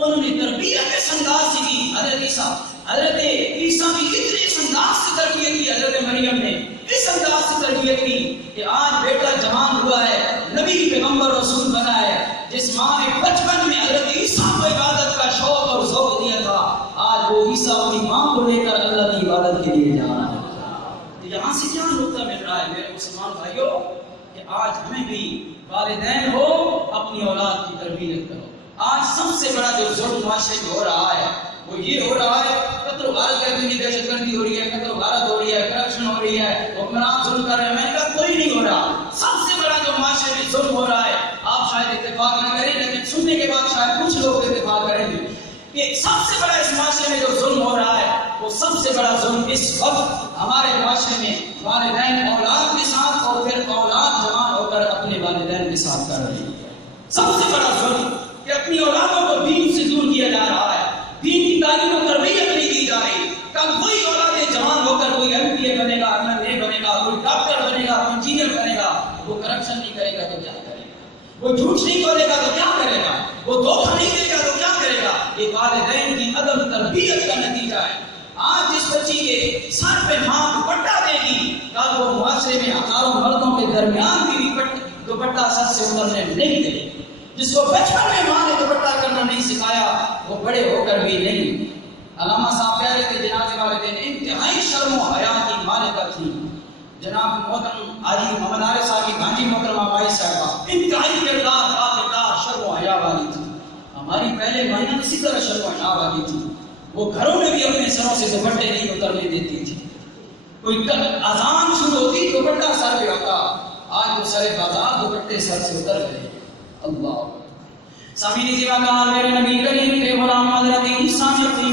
انہوں نے تربیت اس انداز سے کی. حضرت عیسیٰ کی اتنے اس انداز سے تربیت کی حضرت مریم نے, اس انداز سے تربیت کی کہ آج بیٹا جوان ہوا ہے, نبی پیغمبر رسول بنا ہے. جس ماں نے بچپن میں حضرت عیسیٰ کو عبادت کا شوق اور ذوق دیا تھا, آج وہ عیسیٰ اپنی ماں کو لے کر اللہ کی عبادت کے لیے جا رہا ہے. تو یہاں سے کیا نقطہ مل رہا ہے میرے مسلمان بھائیوں, کہ آج ہمیں بھی والدین ہو اپنی اولاد کی تربیت کرو. آج سب سے بڑا جو ظلم معاشرے میں ہو رہا ہے وہ یہ ہو رہا ہے, قتل و غارت کی دہشت گردی ہو رہی ہے, قتل و غارت ہو رہی ہے, کرپشن ہو رہی ہے, حکمران ظلم کر رہے ہیں. میں نے کہا کوئی نہیں ہو رہا. سب سے بڑا جو معاشرے میں ظلم ہو رہا ہے, آپ شاید اتفاق نہ کریں لیکن سننے کے بعد شاید کچھ لوگ اتفاق کریں گے کہ سب سے بڑا اس معاشرے میں جو ظلم ہو رہا ہے وہ سب سے بڑا ظلم اس وقت ہمارے معاشرے میں والدین اولاد کے ساتھ اور پھر اولاد جوان ہو کر اپنے والدین کے ساتھ کر رہی ہے. سب سے بڑا ظلم کہ اپنی اولادوں کو دین سے دور کیا جا رہا ہے, دین کی تعلیم و تربیت نہیں دی جا رہی. کل کوئی اولاد جوان ہو کر کوئی ایم پی اے بنے گا, ایم ایل اے بنے گا, کوئی ڈاکٹر بنے گا, کوئی انجینئر بنے گا, وہ کرپشن نہیں کرے گا تو کیا کرے گا, وہ جھوٹ نہیں بولے گا تو کیا کرے گا, وہ دھوکہ نہیں دے گا تو کیا کرے گا. یہ والدین کی عدم تربیت کا نتیجہ ہے. آج جس بچی کے سر پہ ماں دوپٹہ دے گی, کل وہ معاشرے میں ہزاروں مردوں کے درمیان بھی دوپٹہ سر سے اترنے نہیں دے گی. جس کو بچپن میں ماں نے دوپٹہ کرنا نہیں سکھایا وہ بڑے ہو کر بھی نہیں. علامہ صاحب پیارے تھے, جناب والدین انتہائی شرم و حیا کی مالکہ تھی. جناب محترم حاجی محمد عارف صاحب کی بھانجی محترمہ بائی صاحبہ انتہائی کردار پاکدار شرم و حیا والی تھی. ہماری پہلے مائنہ اسی طرح شرم و حیا والی تھی. وہ گھروں میں بھی اپنے سروں سے دوپٹے نہیں اترنے دیتی تھی. کوئی اذان شروع ہوتی دوپٹہ سر پہ ہوتا, آج وہ سر بازار دوپٹے سر سے اتر گئے. اللہ سامعین جی کا میرے نبی کریم کے غلام حضرت عیسیٰ نے